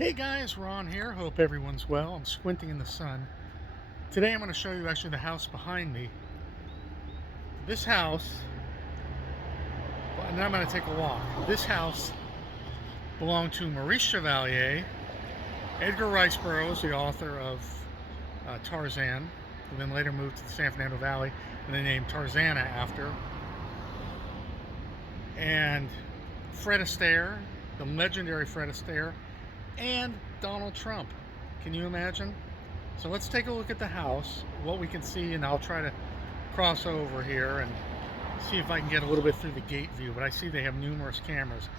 Hey guys, Ron here. Hope everyone's well. I'm squinting in the sun. Today I'm going to show you actually the house behind me. This house, and then I'm going to take a walk. This house belonged to Maurice Chevalier, Edgar Rice Burroughs, the author of Tarzan, who then later moved to the San Fernando Valley and they named Tarzana after, and Fred Astaire, the legendary Fred Astaire, and Donald Trump. Can you imagine? So let's take a look at the house, what we can see, and I'll try to cross over here and see if I can get a little bit through the gate view, but I see they have numerous cameras.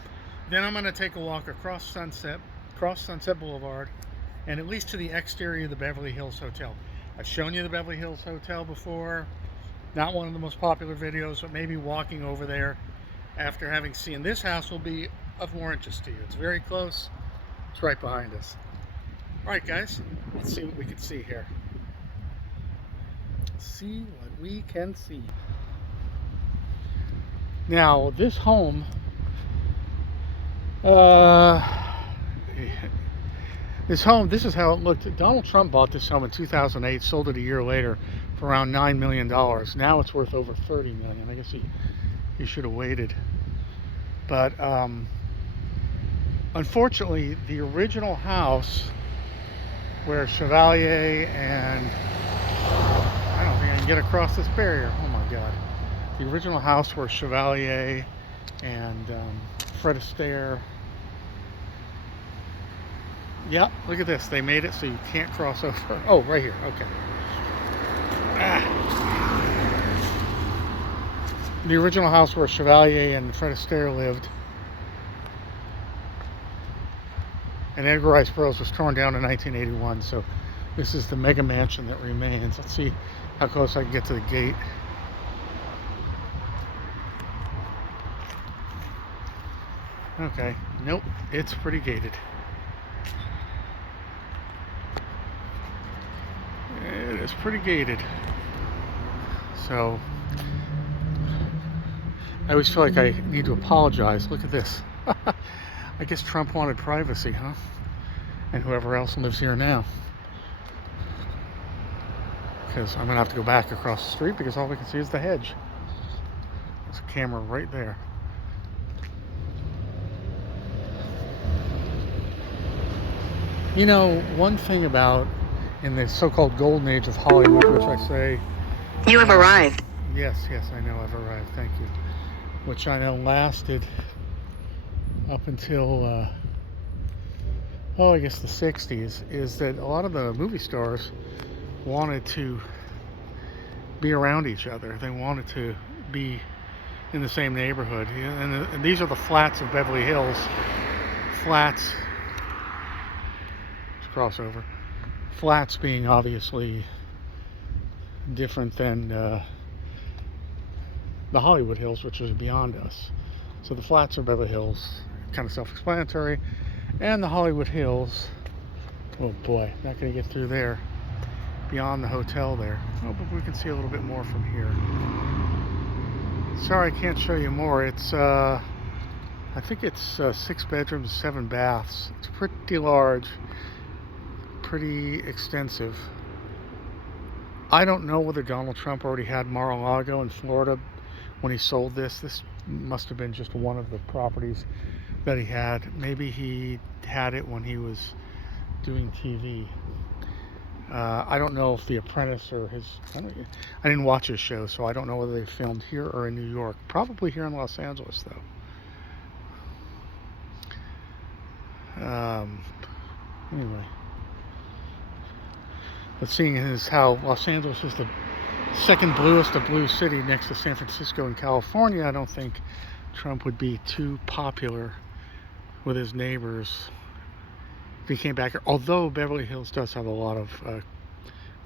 Then I'm going to take a walk across Sunset Boulevard, and at least to the exterior of the Beverly Hills Hotel. I've shown you the Beverly Hills Hotel before, not one of the most popular videos, but maybe walking over there after having seen this house will be of more interest to you. It's very close. It's right behind us. All right, guys, let's see what we can see here. See what we can see. Now, this home, this is how it looked. Donald Trump bought this home in 2008, sold it a year later for around $9 million. Now it's worth over $30 million. I guess he should have waited. But unfortunately, the original house where Chevalier and I don't think I can get across this barrier. Oh my God. The original house where Chevalier and Fred Astaire. Yep, look at this. They made it so you can't cross over. Oh, right here. Okay. The original house where Chevalier and Fred Astaire lived and Edgar Rice Burroughs was torn down in 1981, so this is the mega mansion that remains. Let's see how close I can get to the gate. Okay, nope, it's pretty gated. It is pretty gated. So, I always feel like I need to apologize. Look at this. I guess Trump wanted privacy, huh? And whoever else lives here now. Because I'm going to have to go back across the street because all we can see is the hedge. There's a camera right there. You know, one thing about in the so-called golden age of Hollywood, which I say... You have arrived. Yes, I know I've arrived. Thank you. Which I know lasted up until, I guess the 60s, is that a lot of the movie stars wanted to be around each other. They wanted to be in the same neighborhood. And these are the flats of Beverly Hills. Flats, let's cross over. Flats being obviously different than the Hollywood Hills, which is beyond us. So the flats are Beverly Hills, kind of self-explanatory, and the Hollywood Hills, oh boy, not going to get through there, beyond the hotel there. Oh, but we can see a little bit more from here. Sorry, I can't show you more. It's I think it's 6 bedrooms, 7 baths. It's pretty large, pretty extensive. I don't know whether Donald Trump already had Mar-a-Lago in Florida when he sold this. This must have been just one of the properties that he had. Maybe he had it when he was doing TV. I don't know if The Apprentice or I didn't watch his show, so I don't know whether they filmed here or in New York. Probably here in Los Angeles, though. Anyway. But seeing as how Los Angeles is the second bluest of blue city next to San Francisco and California, I don't think Trump would be too popular with his neighbors if he came back here. Although Beverly Hills does have a lot of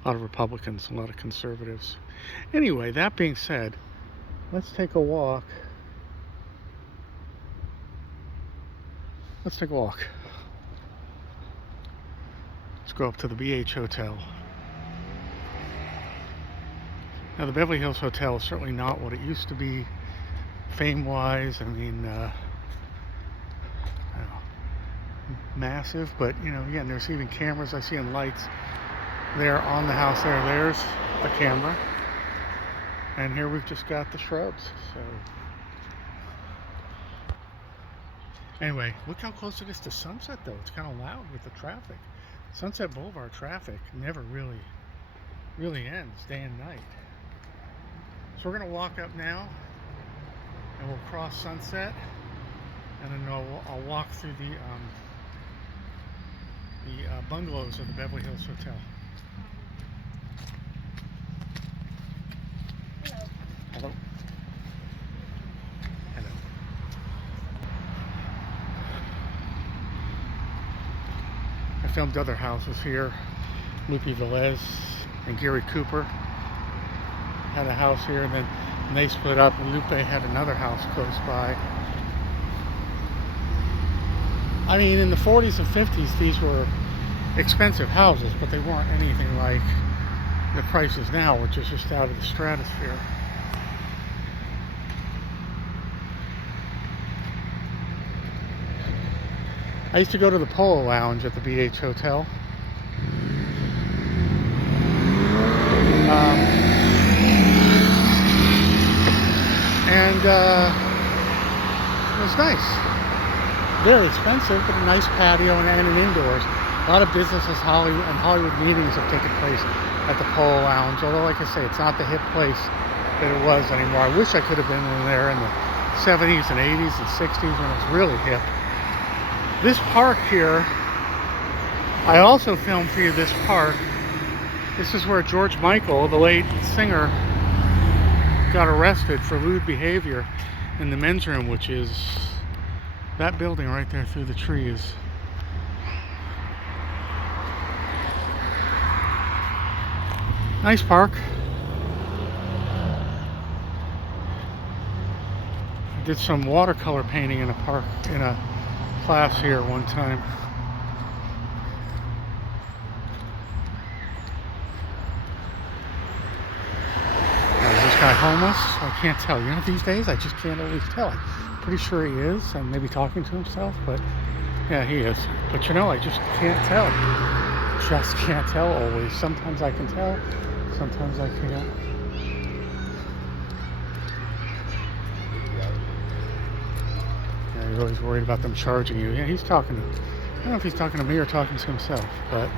Republicans, a lot of conservatives. Anyway, that being said, let's take a walk. Let's go up to the BH Hotel. Now, the Beverly Hills Hotel is certainly not what it used to be, fame-wise. I mean, massive, but you know, again, there's even cameras I see and lights there on the house there. There's a camera. And here we've just got the shrubs. So anyway, look how close it is to Sunset though. It's kind of loud with the traffic. Sunset Boulevard traffic never really ends, day and night. So we're gonna walk up now and we'll cross Sunset, and then I'll walk through the bungalows of the Beverly Hills Hotel. Hello. Hello. I filmed other houses here. Blvd and Gary Cooper had a house here, and then when they split up, Lupe had another house close by. I mean, in the 40s and 50s, these were expensive houses, but they weren't anything like the prices now, which is just out of the stratosphere. I used to go to the Polo Lounge at the BH Hotel. It was nice. Very expensive, but a nice patio and an indoors. A lot of businesses and Hollywood meetings have taken place at the Polo Lounge. Although, like I say, it's not the hip place that it was anymore. I wish I could have been in there in the 70s and 80s and 60s when it was really hip. This park here, I also filmed for you this park. This is where George Michael, the late singer, got arrested for lewd behavior in the men's room, which is that building right there through the trees. Nice park. I did some watercolor painting in a park, in a class here one time. Is this guy homeless? I can't tell. You know, these days I just can't always tell. I'm pretty sure he is, and maybe talking to himself, but yeah, he is. But you know, I just can't tell. Just can't tell always. Sometimes I can tell, sometimes I can't. Yeah, you're always worried about them charging you. Yeah, he's talking to, I don't know if he's talking to me or talking to himself, but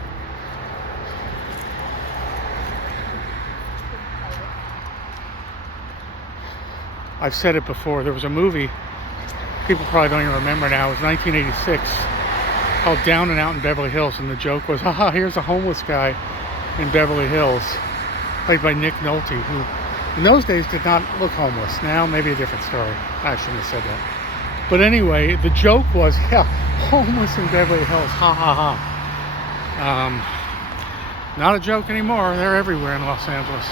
I've said it before. There was a movie, people probably don't even remember now, it was 1986, called Down and Out in Beverly Hills, and the joke was, haha, here's a homeless guy in Beverly Hills, played by Nick Nolte, who in those days did not look homeless. Now, maybe a different story. I shouldn't have said that. But anyway, the joke was, yeah, homeless in Beverly Hills, ha ha ha. Not a joke anymore. They're everywhere in Los Angeles.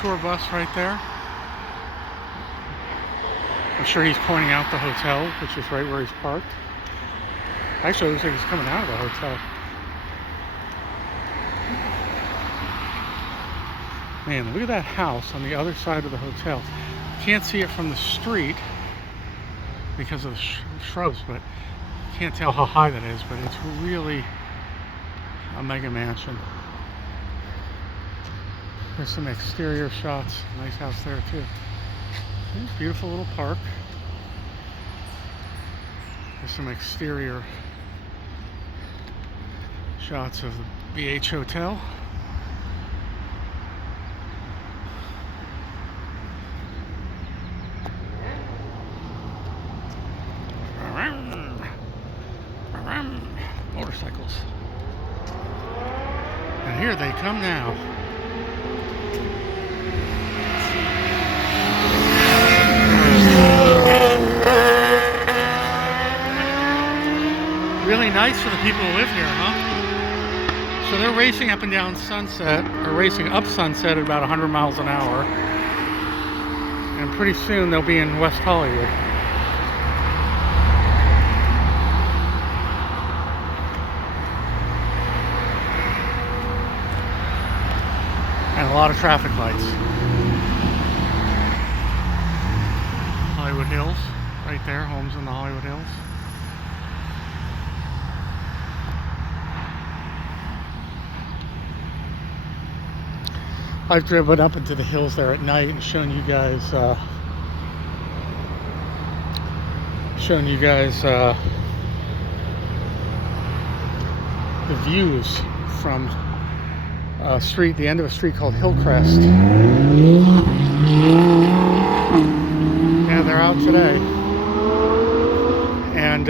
Tour bus right there. I'm sure he's pointing out the hotel, which is right where he's parked. Actually, it looks like he's coming out of the hotel. Man, look at that house on the other side of the hotel. You can't see it from the street because of the shrubs, but you can't tell how high that is, but it's really a mega mansion. There's some exterior shots. Nice house there too. Beautiful little park. There's some exterior shots of the BH Hotel. Motorcycles. And here they come now. Really nice for the people who live here, huh? So they're racing up and down Sunset, or racing up Sunset at about 100 miles an hour. And pretty soon they'll be in West Hollywood. And a lot of traffic lights. Hollywood Hills, right there, homes in the Hollywood Hills. I've driven up into the hills there at night and shown you guys the views from the end of a street called Hillcrest. Yeah, they're out today. And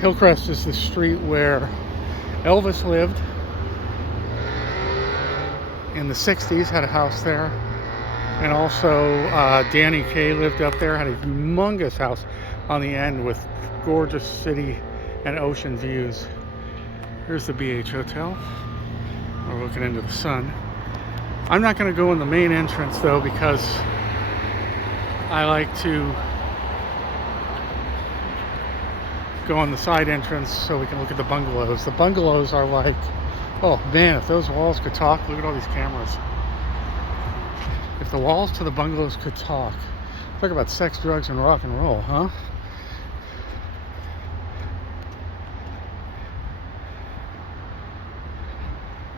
Hillcrest is the street where Elvis lived in the 60s, had a house there. And also Danny Kaye lived up there, had a humongous house on the end with gorgeous city and ocean views. Here's the BH Hotel. We're looking into the sun. I'm not going to go in the main entrance though, because I like to go on the side entrance so we can look at the bungalows. The bungalows are like, oh man, if those walls could talk. Look at all these cameras. If the walls to the bungalows could talk. Talk about sex, drugs, and rock and roll, huh?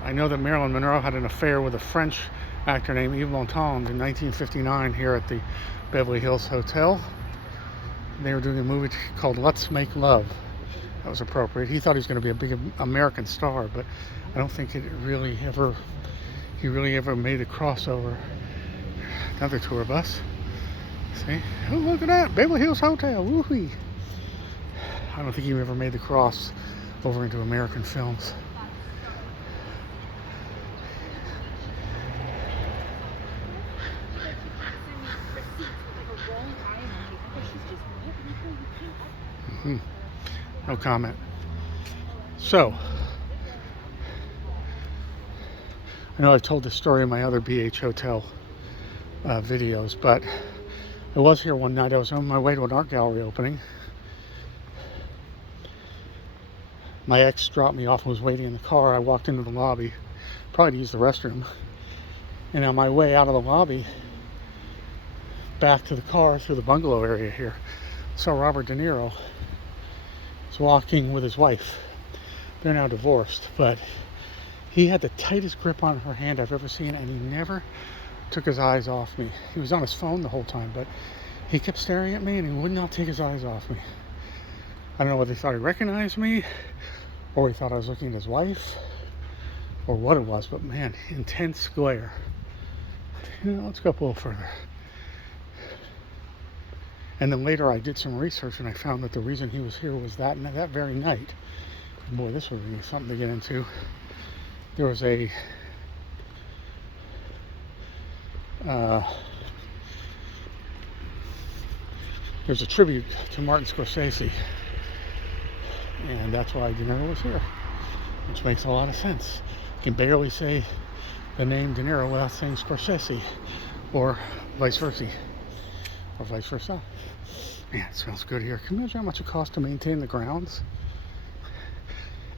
I know that Marilyn Monroe had an affair with a French actor named Yves Montand in 1959 here at the Beverly Hills Hotel. They were doing a movie called Let's Make Love. That was appropriate. He thought he was going to be a big American star, but I don't think he really ever made the crossover. Another tour bus. See? Oh, look at that. Beverly Hills Hotel. Woohoo! I don't think he ever made the cross over into American films. No comment. So, I know I've told this story in my other BH Hotel videos, but I was here one night. I was on my way to an art gallery opening. My ex dropped me off and was waiting in the car. I walked into the lobby, probably to use the restroom. And on my way out of the lobby, back to the car through the bungalow area here, saw Robert De Niro. Was walking with his wife. They're now divorced, but he had the tightest grip on her hand I've ever seen, and he never took his eyes off me. He was on his phone the whole time, but he kept staring at me and he would not take his eyes off me. I don't know whether he thought he recognized me, or he thought I was looking at his wife, or what it was, but man, intense glare. You know, let's go up a little further. And then later I did some research and I found that the reason he was here was that very night. Boy, this would be something to get into. There was a there's a tribute to Martin Scorsese, and that's why De Niro was here, which makes a lot of sense. You can barely say the name De Niro without saying Scorsese, or vice versa, or vice versa. Man, it smells good here. Can you imagine how much it costs to maintain the grounds?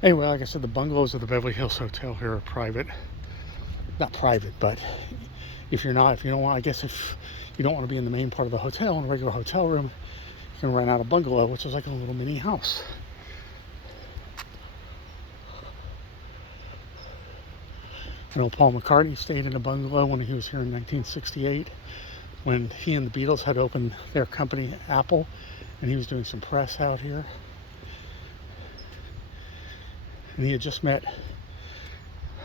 Anyway, like I said, the bungalows of the Beverly Hills Hotel here are private. Not private, but if you don't want to be in the main part of the hotel, in a regular hotel room, you can rent out a bungalow, which is like a little mini house. I know Paul McCartney stayed in a bungalow when he was here in 1968, when he and the Beatles had opened their company, Apple, and he was doing some press out here. And he had just met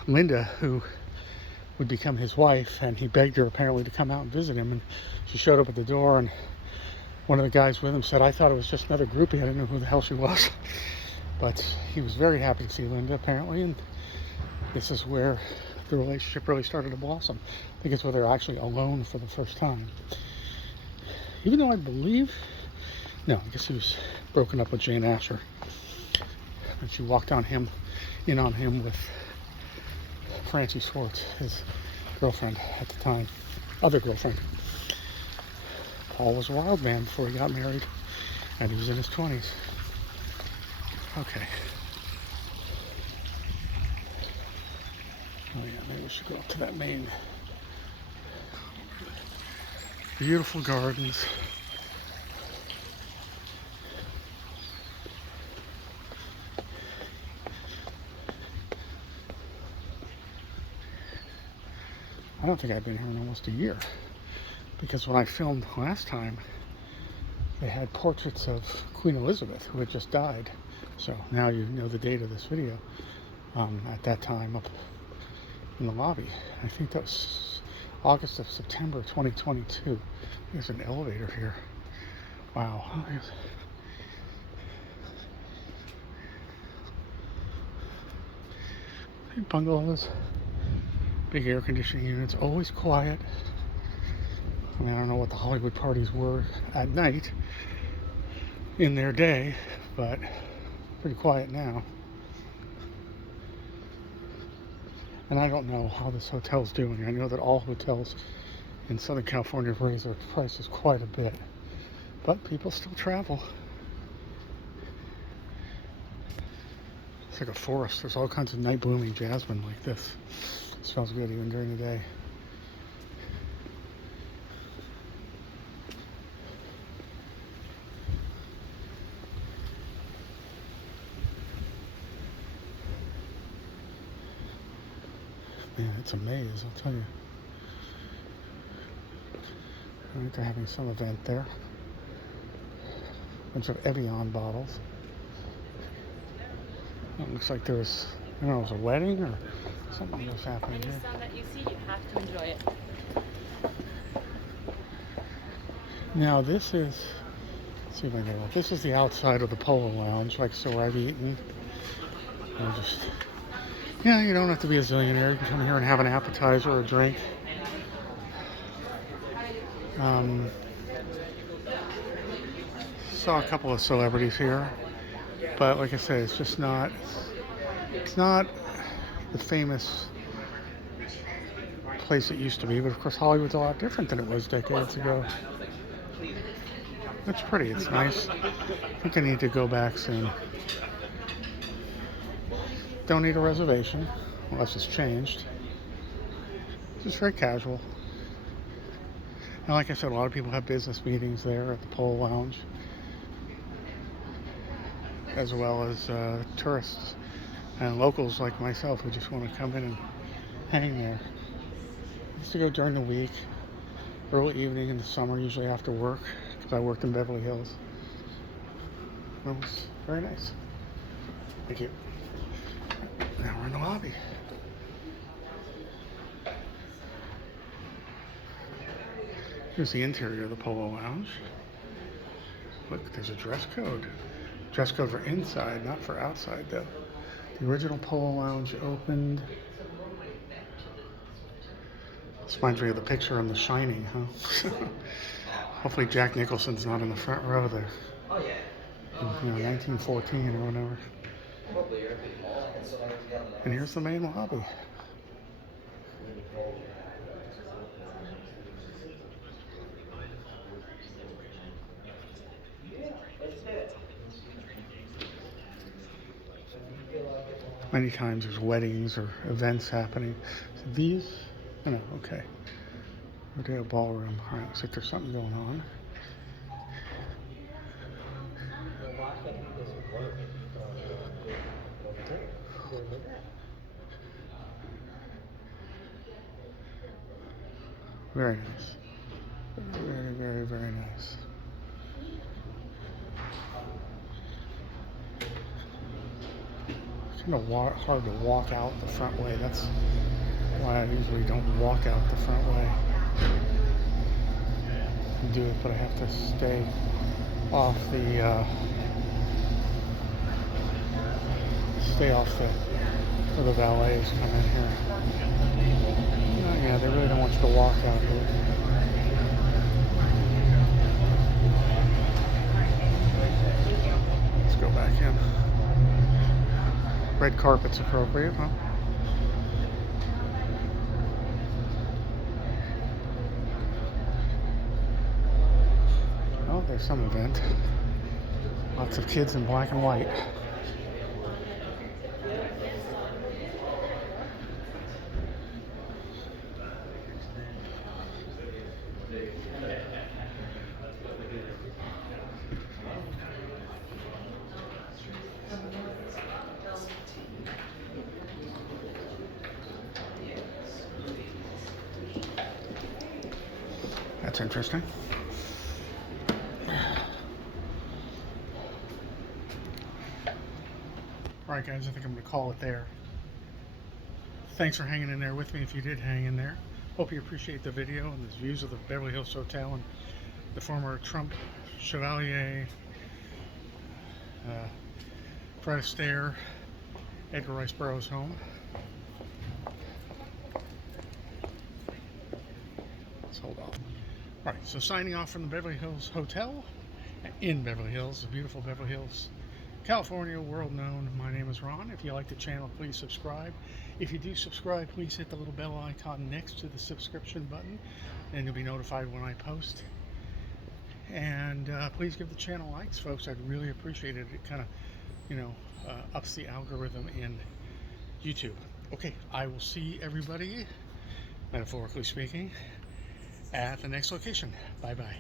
Linda, who would become his wife, and he begged her apparently to come out and visit him, and she showed up at the door, and one of the guys with him said, I thought it was just another groupie. I didn't know who the hell she was. But he was very happy to see Linda, apparently, and this is where the relationship really started to blossom. I think it's where they're actually alone for the first time. Even though I guess he was broken up with Jane Asher. And she walked in on him with Francie Schwartz, his girlfriend at the time, other girlfriend. Paul was a wild man before he got married, and he was in his 20s. Okay. Oh yeah, maybe we should go up to that main. Beautiful gardens. I don't think I've been here in almost a year, because when I filmed last time, they had portraits of Queen Elizabeth, who had just died. So now you know the date of this video. At that time, up in the lobby, I think that was August of September 2022. There's an elevator here. Wow. Bungalows, big air conditioning units, always quiet. I mean, I don't know what the Hollywood parties were at night in their day, but pretty quiet now. And I don't know how this hotel's doing. I know that all hotels in Southern California have raised their prices quite a bit, but people still travel. It's like a forest. There's all kinds of night blooming jasmine like this. It smells good even during the day. Man, it's a maze, I'll tell you. I think they're having some event there. A bunch of Evian bottles. It looks like there was, I don't know, it was a wedding or something was happening here. Any sound that you see, you have to enjoy it. Now this is, let's see if I can get it. This is the outside of the Polo Lounge, like so I've eaten. Or just, yeah, you don't have to be a zillionaire. You can come here and have an appetizer or a drink. Saw a couple of celebrities here, but like I say, it's just not, it's not the famous place it used to be. But of course, Hollywood's a lot different than it was decades ago. It's pretty, it's nice. I think I need to go back soon. Don't need a reservation, unless it's changed. It's just very casual. And like I said, a lot of people have business meetings there at the Polo Lounge, as well as tourists and locals like myself who just want to come in and hang there. I used to go during the week, early evening in the summer, usually after work, because I worked in Beverly Hills. It was very nice. Thank you. Now we're in the lobby. Here's the interior of the Polo Lounge. Look, there's a dress code. Dress code for inside, not for outside, though. The original Polo Lounge opened. This reminds me of the picture on The Shining, huh? Hopefully Jack Nicholson's not in the front row there. In, 1914 or whatever. And here's the main lobby. Many times there's weddings or events happening. So these, okay. Rodeo Ballroom. All right, looks like there's something going on. Very nice. Very, very, very nice. It's kind of hard to walk out the front way. That's why I usually don't walk out the front way. I do it, but I have to stay off the where the valets come in here. Yeah, they really don't want you to walk out here. Let's go back in. Red carpet's appropriate, huh? Oh, there's some event. Lots of kids in black and white. That's interesting. Alright guys, I think I'm going to call it there. Thanks for hanging in there with me if you did hang in there. Hope you appreciate the video and the views of the Beverly Hills Hotel and the former Trump Chevalier, Fred Astaire, Edgar Rice Burroughs home. Let's hold on. Alright, so signing off from the Beverly Hills Hotel in Beverly Hills, the beautiful Beverly Hills, California, world known. My name is Ron. If you like the channel, please subscribe. If you do subscribe, please hit the little bell icon next to the subscription button, and you'll be notified when I post. And please give the channel likes, folks. I'd really appreciate it. It kind of, you know, ups the algorithm in YouTube. Okay, I will see everybody, metaphorically speaking, at the next location. Bye-bye.